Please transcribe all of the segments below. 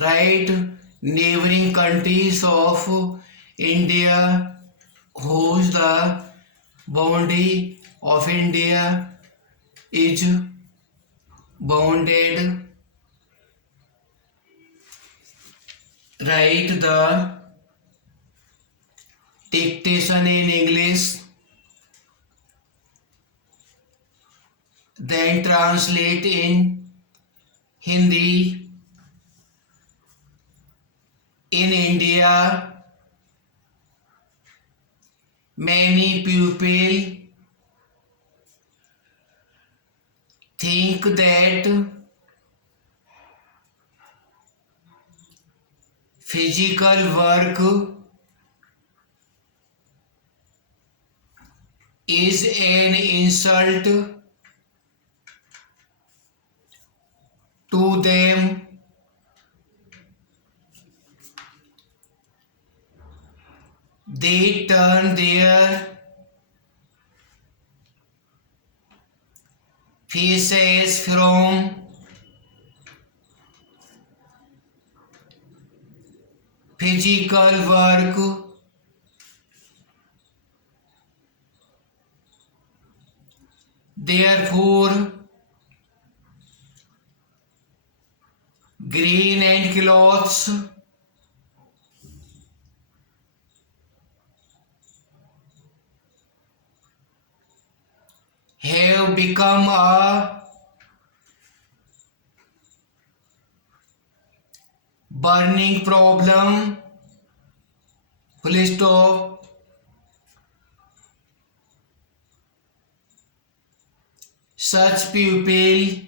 right? Neighboring countries of India, whose the boundary of India is bounded, write the dictation in English, then translate in Hindi. In India, many people think that physical work is an insult to them. They turn their faces from physical work. Therefore, green and clothes have become a burning problem. Full stop. Such people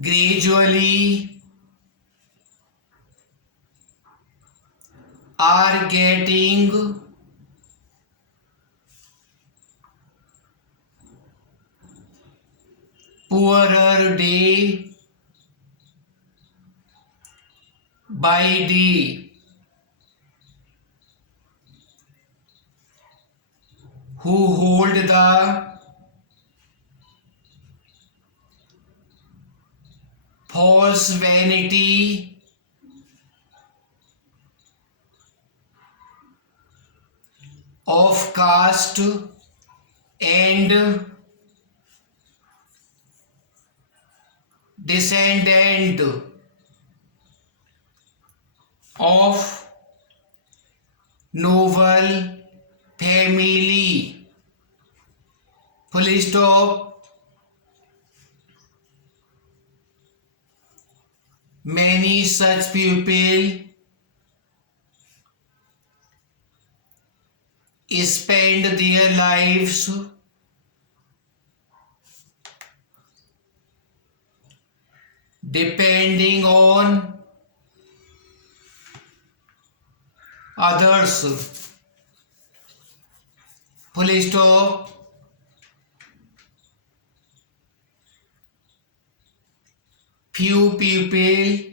gradually are getting poorer day by day. Who hold the false vanity of caste and descendant of noble family. Full stop. Many such people spend their lives depending on others. Full stop. Few people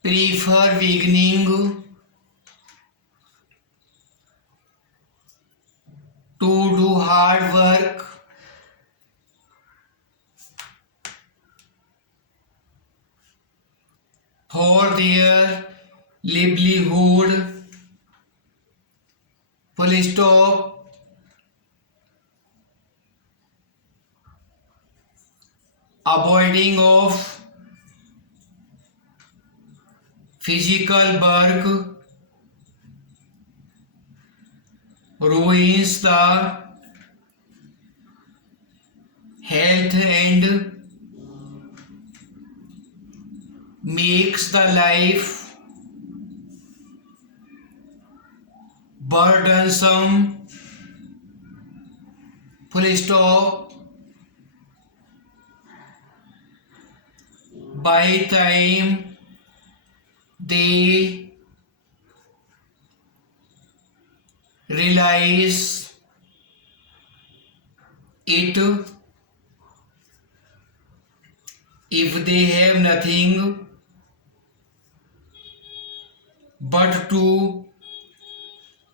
prefer beginning to do hard work for their livelihood. Full stop. Avoiding of physical work ruins the health and makes the life burdensome. Full stop. By time they realize it, if they have nothing but to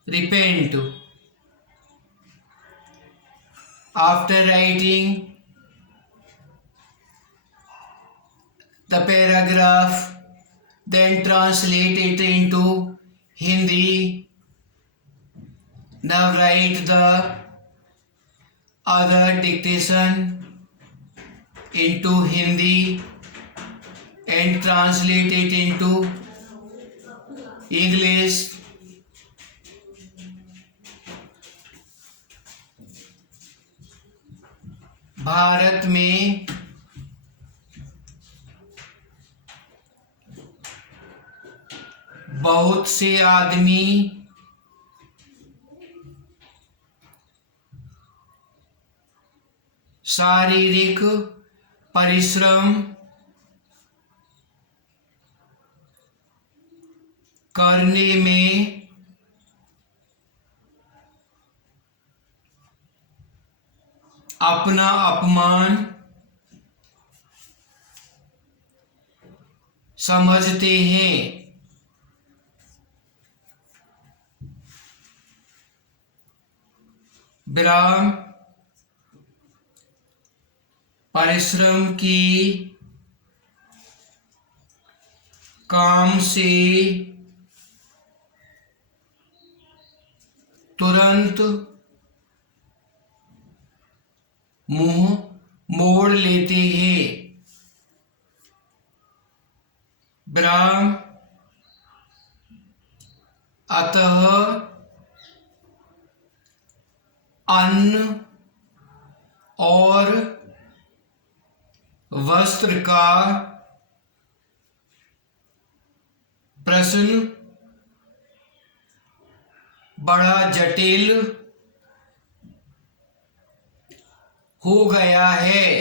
repent. After writing the paragraph, then translate it into Hindi. Now write the other dictation into Hindi and translate it into English. Bharat में बहुत से आदमी शारीरिक परिश्रम करने में अपना अपमान समझते हैं। विराम। परिश्रम की काम से तुरंत मुंह मोड़ लेते हैं। विराम। अतः अन्न और वस्त्र का प्रश्न बड़ा जटिल हो गया है।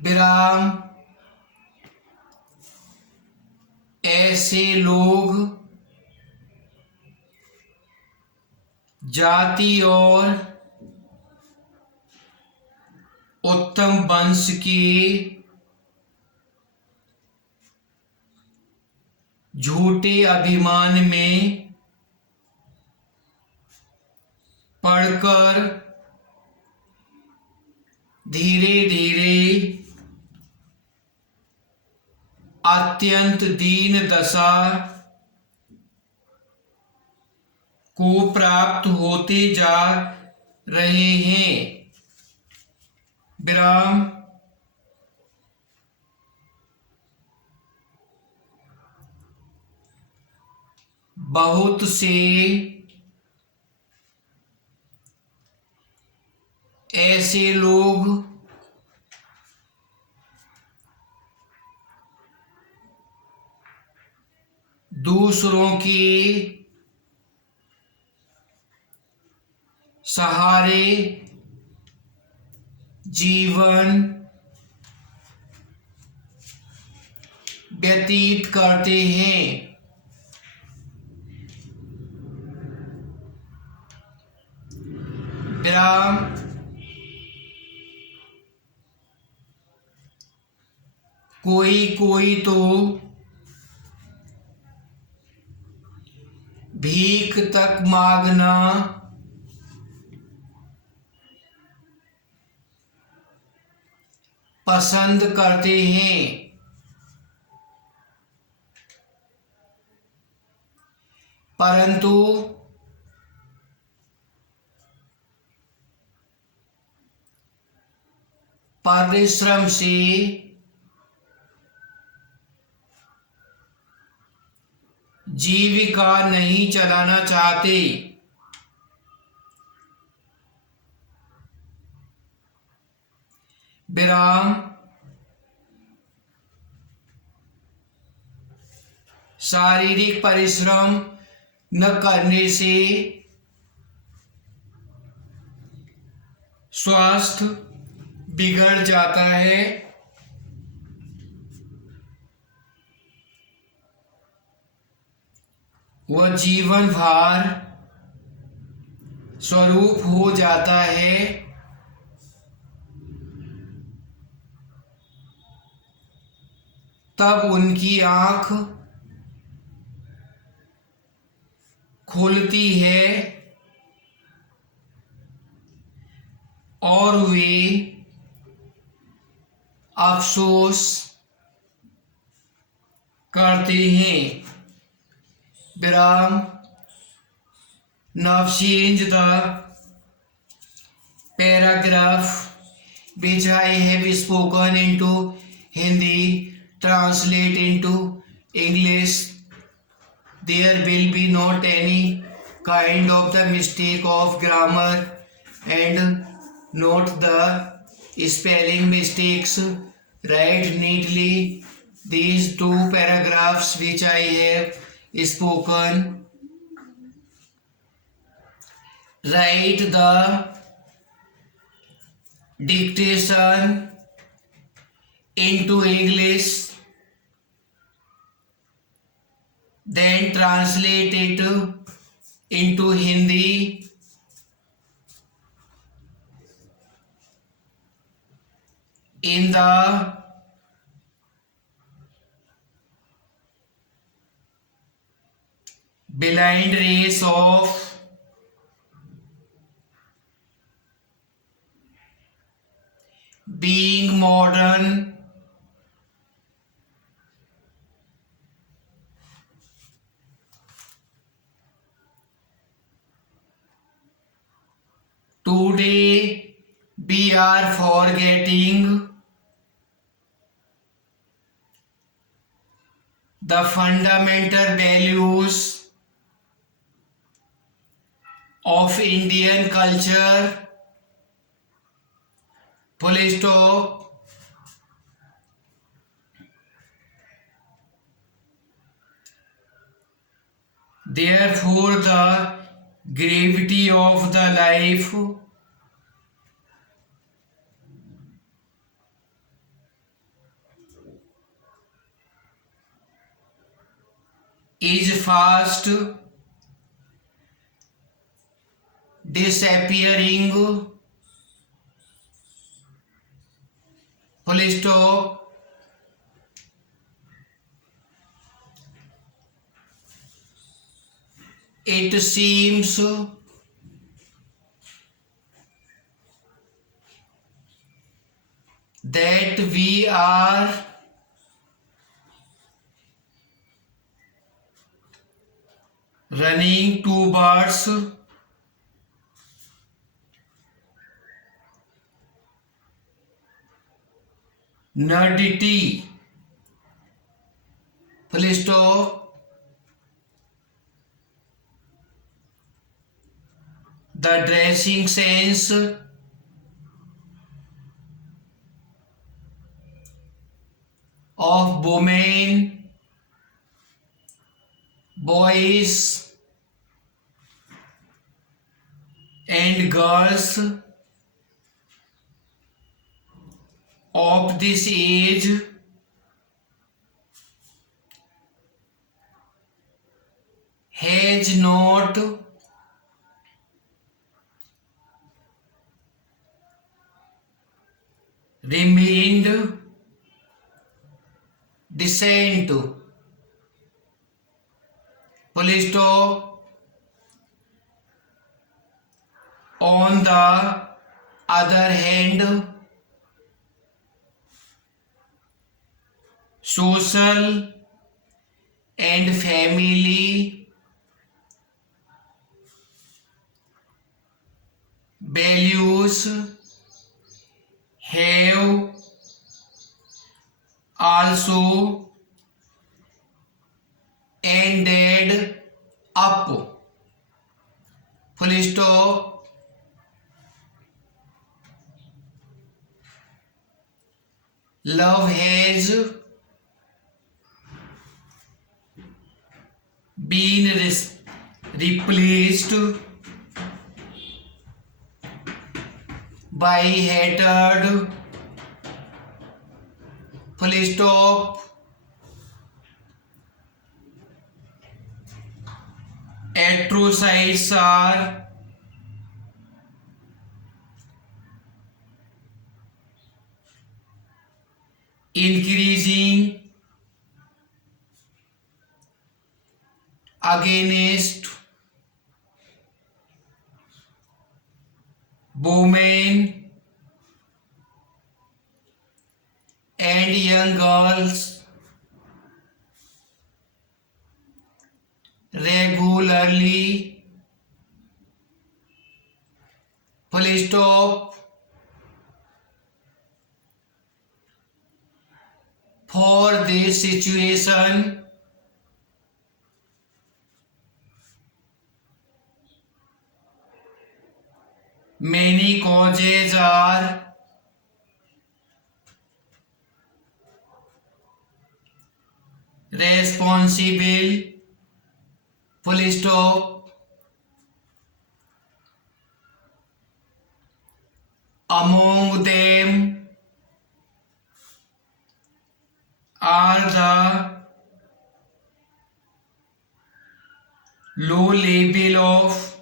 विराम। ऐसे लोग जाति और उत्तम वंश के झूठे अभिमान में पड़कर धीरे धीरे अत्यंत दीन दशा को प्राप्त होते जा रहे हैं। विराम। बहुत से ऐसे लोग दूसरों के सहारे जीवन व्यतीत करते हैं। विराम। कोई कोई तो भीख तक मांगना पसंद करते हैं। परंतु परिश्रम से जीविका नहीं चलाना चाहते। विराम। शारीरिक परिश्रम न करने से स्वास्थ्य बिगड़ जाता है। वह जीवन भार स्वरूप हो जाता है। तब उनकी आंख खुलती है और वे अफसोस करते हैं। विराम। Now change the paragraph which I have spoken into Hindi. Translate into English. There will be not any kind of the mistake of grammar and not the spelling mistakes. Write neatly these two paragraphs which I have spoken. Write the dictation into English, then translate it into Hindi. In the blind race of being modern, today we are forgetting the fundamental values of Indian culture. Full stop. Therefore, the gravity of the life is fast disappearing. Full stop. It seems that we are running towards nudity. Full stop. The dressing sense of women, boys and girls of this age has not remained decent. Full stop. On the other hand, social and family values have also ended up. Full stop. Love has been replaced by hatred. Full stop. Atrocities are increasing against women and young girls regularly. Full stop. For this situation, many causes are responsible. Full stop. Among them are the low level of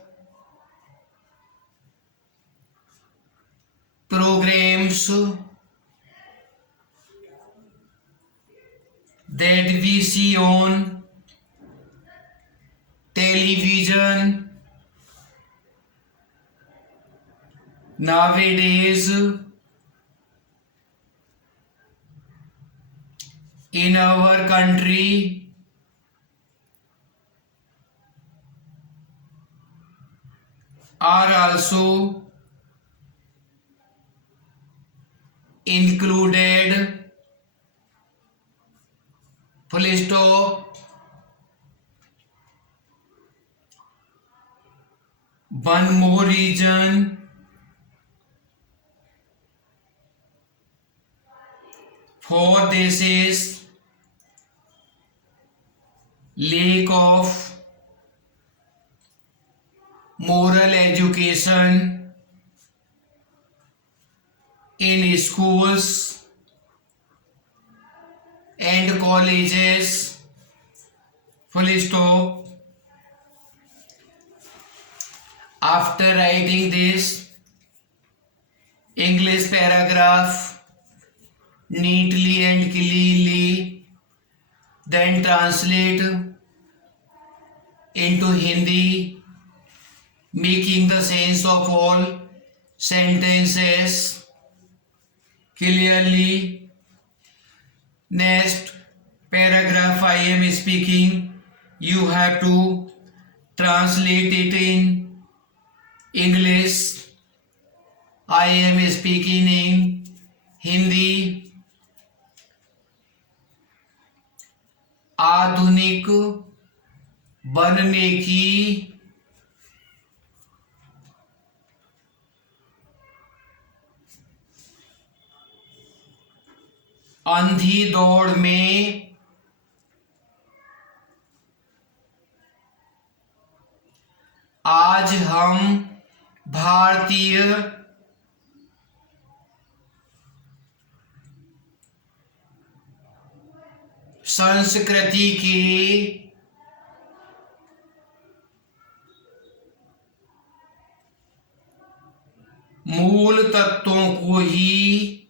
programs that we see on television nowadays in our country. Are also included. Full stop. One more reason for this is lack of moral education in schools and colleges. Full stop. After writing this English paragraph neatly and cleanly, then translate into Hindi, making the sense of all sentences clearly. Next paragraph I am speaking, you have to translate it in English. I am speaking in Hindi. आधुनिक बनने की अंधी दौड़ में आज हम भारतीय संस्कृति के मूल तत्वों को ही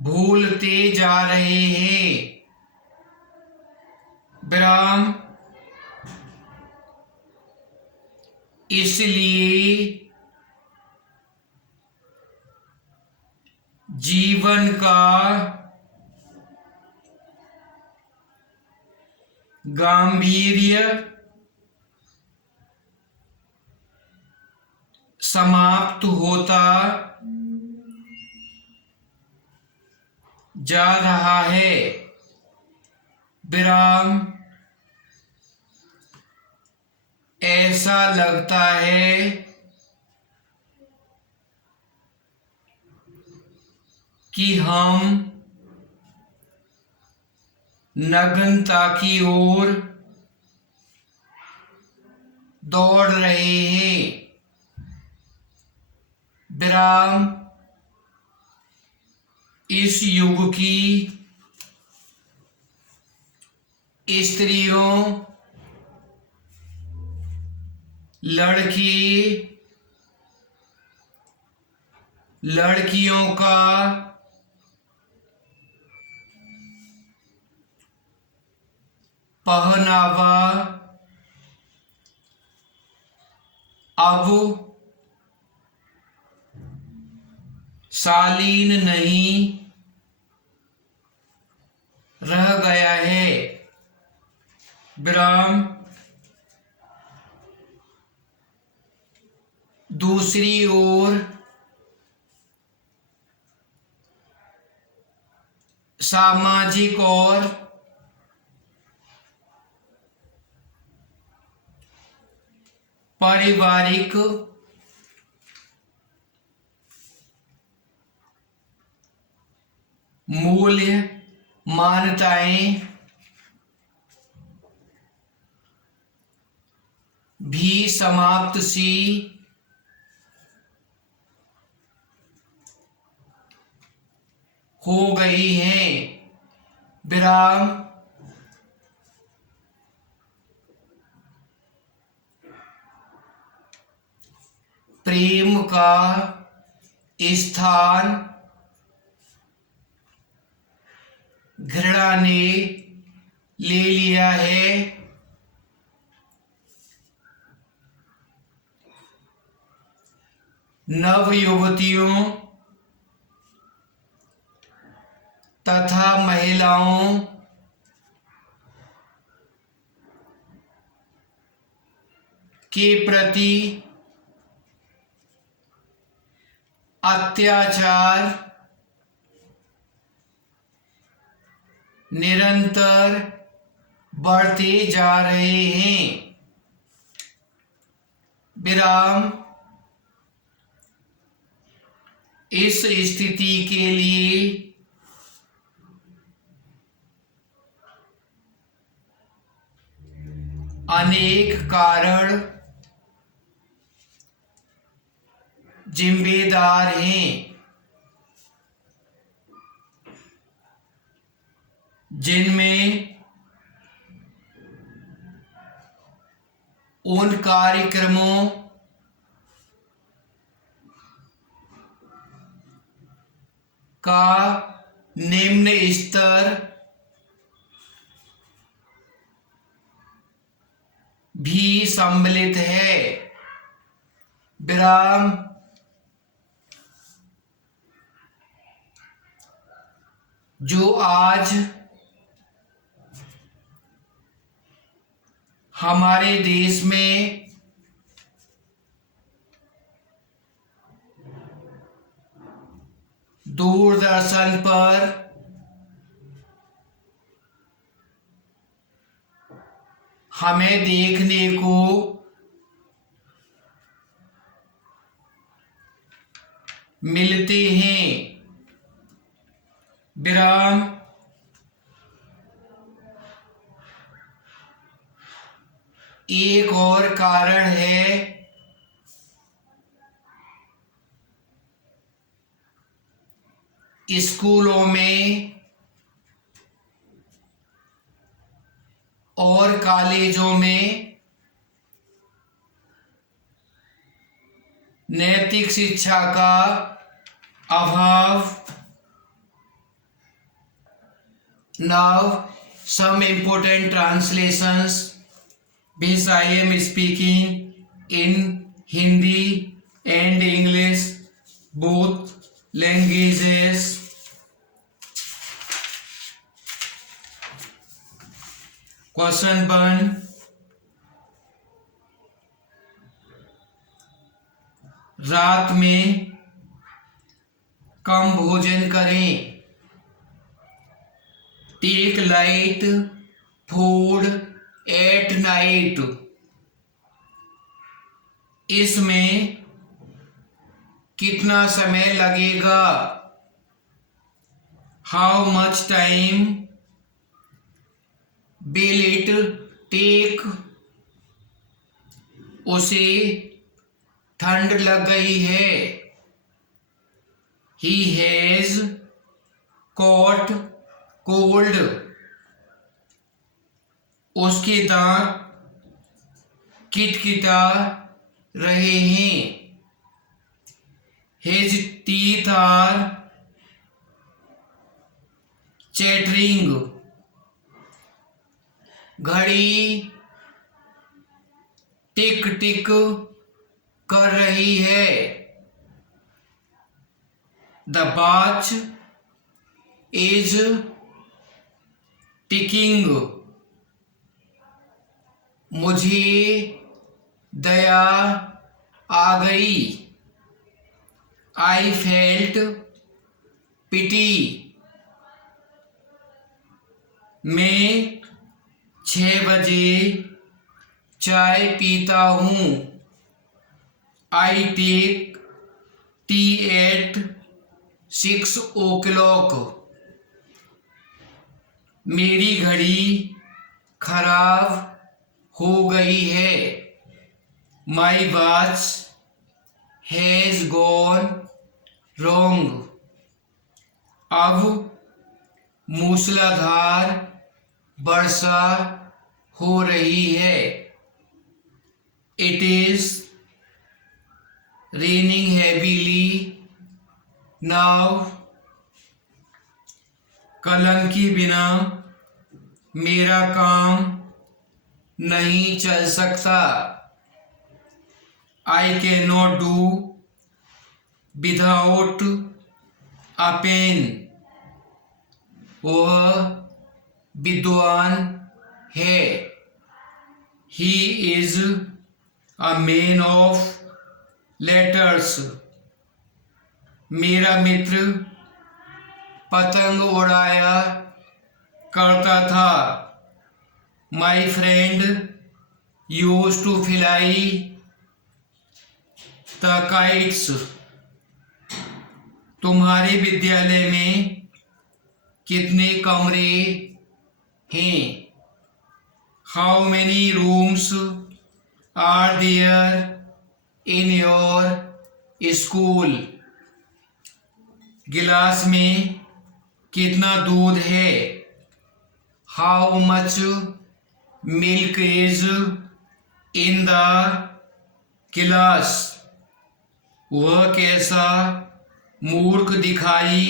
भूलते जा रहे हैं। विराम। इसलिए जीवन का गांभीर्य समाप्त होता जा रहा है। विराम। ऐसा लगता है कि हम नग्नता की ओर दौड़ रहे हैं। विराम। इस युग की स्त्रियों, लड़कियों का पहनावा अब शालीन नहीं रह गया है। विराम। दूसरी ओर सामाजिक और पारिवारिक मूल्य मान्यताएं भी समाप्त सी हो गई हैं। विराम। प्रेम का स्थान घृणा ने ले लिया है। नव युवतियों तथा महिलाओं के प्रति अत्याचार निरंतर बढ़ते जा रहे हैं। विराम। इस स्थिति के लिए अनेक कारण जिम्मेदार हैं, जिनमें उन कार्यक्रमों का निम्न स्तर भी सम्मिलित है। विराम। जो आज हमारे देश में दूरदर्शन पर हमें देखने को मिलते हैं। विराम। एक और कारण है स्कूलों में और कॉलेजों में नैतिक शिक्षा का अभाव। Now some important translations which I am speaking in Hindi and English both languages. Question 1. रात में कम भोजन करें। Take light food at night. इसमें कितना समय लगेगा? How much time will it take? उसे ठंड लग गई है। He has caught cold. उसके दांत किटकिटा रहे हैं। His teeth are chattering. घड़ी टिक टिक कर रही है। The watch is ticking. मुझे दया आ गई. I felt pity. मैं 6 बजे चाय पीता हूँ. I take tea at 6 o'clock. मेरी घड़ी खराब हो गई है. My watch has gone wrong. अब मूसलाधार वर्षा हो रही है. It is raining heavily now. कलम के बिना मेरा काम नहीं चल सकता. I cannot do without a pen. वह विद्वान है. He is a man of letters. मेरा मित्र पतंग उड़ाया करता था. My friend used to fly the kites. तुम्हारे विद्यालय में कितने कमरे हैं? How many rooms are there in your school? गिलास में कितना दूध है? How much milk is in the glass? वह कैसा मूर्ख दिखाई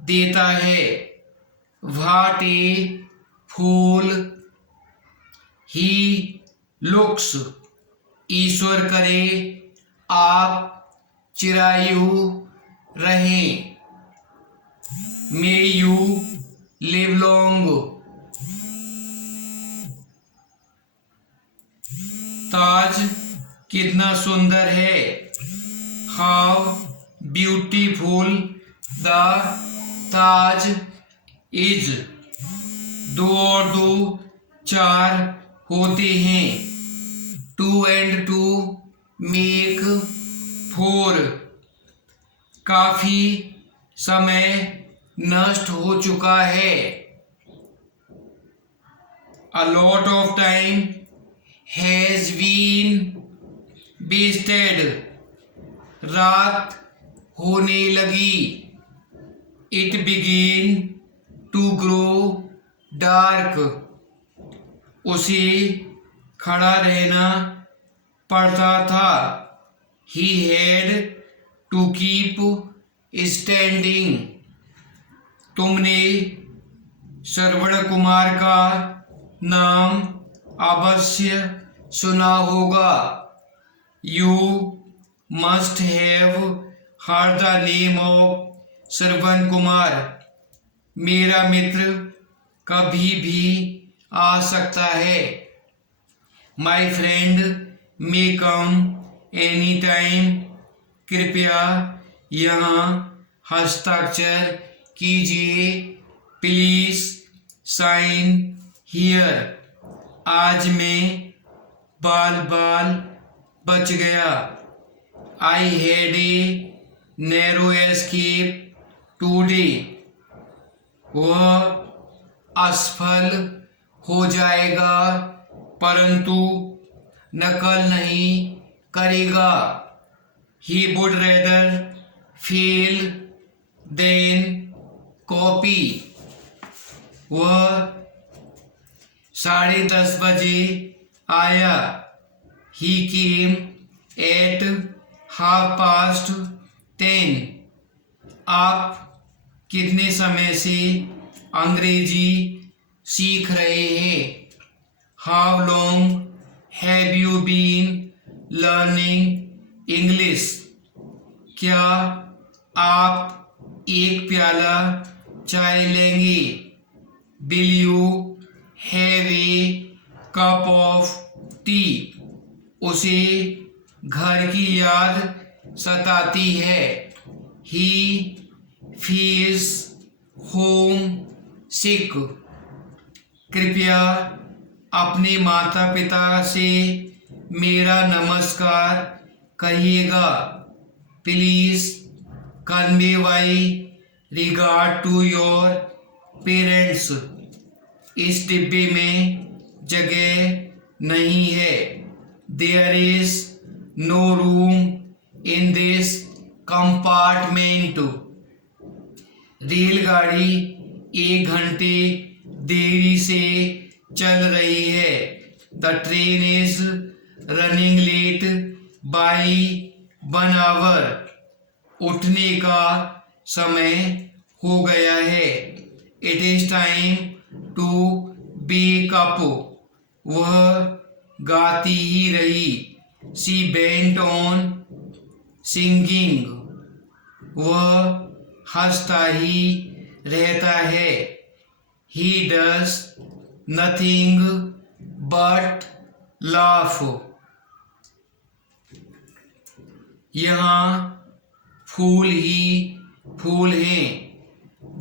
देता है. What a fool he looks. ईश्वर करे आप चिरायु रहें. May you live long. ताज कितना सुंदर है. How beautiful the Taj is. 2 और 2 4 होते हैं. 2 and 2 make 4. काफी समय नष्ट हो चुका है. A lot of time has been wasted. रात होने लगी. It began to grow dark. उसे खड़ा रहना पड़ता था. He had to keep standing. तुमने श्रवण कुमार का नाम अवश्य सुना होगा. You must have heard the name of Shravan Kumar. मेरा मित्र कभी भी आ सकता है. My friend may come anytime. कृपया यहाँ हस्ताक्षर कीजिए. Please sign here. आज मैं बाल बच गया. I had a narrow escape today. वह असफल हो जाएगा परंतु नकल नहीं करेगा. He would rather fail than copy. वह 10:30 बजे आया. He came at 10:30. आप कितने समय से अंग्रेजी सीख रहे हैं? How long have you been learning English? क्या आप एक प्याला चाय लेंगे? Will you have a cup of tea? उसे घर की याद सताती है। He feels homesick. कृपया अपने माता पिता से मेरा नमस्कार कहिएगा। Please convey my regard to your parents. इस डिब्बे में जगह नहीं है। There is no room in this compartment. रेलगाड़ी 1 घंटे देरी से चल रही है। The train is running late by 1 hour. उठने का समय हो गया है। It is time to wake up. वह गाती ही रही। She went on singing. वह हंसता ही रहता है। He does nothing but laugh. यहाँ फूल ही फूल हैं।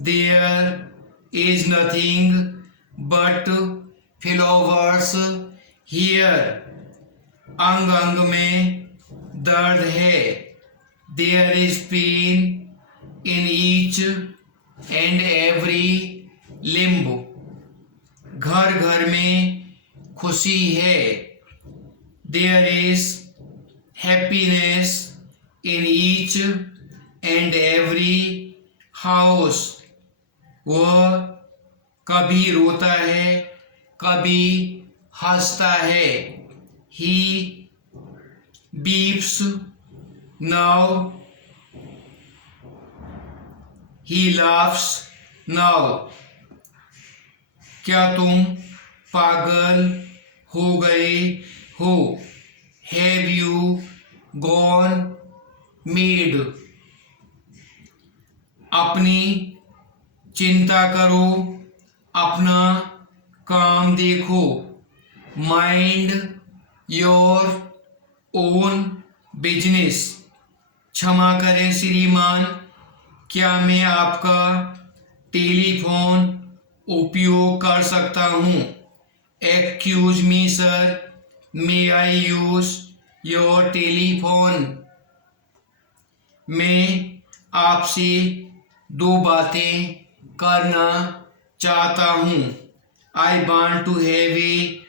There is nothing but flowers here. अंग अंग में दर्द है। There is pain in each and every limb. घर घर में खुशी है। There is happiness in each and every house. वह कभी रोता है, कभी हंसता है। ही बीप्स नाउ, ही लाफ्स नाउ। क्या तुम पागल हो गए हो? Have you gone made? अपनी चिंता करो, अपना काम देखो। Mind your own business. क्षमा करें श्रीमान, क्या मैं आपका टेलीफोन उपयोग कर सकता हूँ? Excuse me sir, may I use your telephone? मैं आपसे 2 बातें करना चाहता हूँ। I want to have A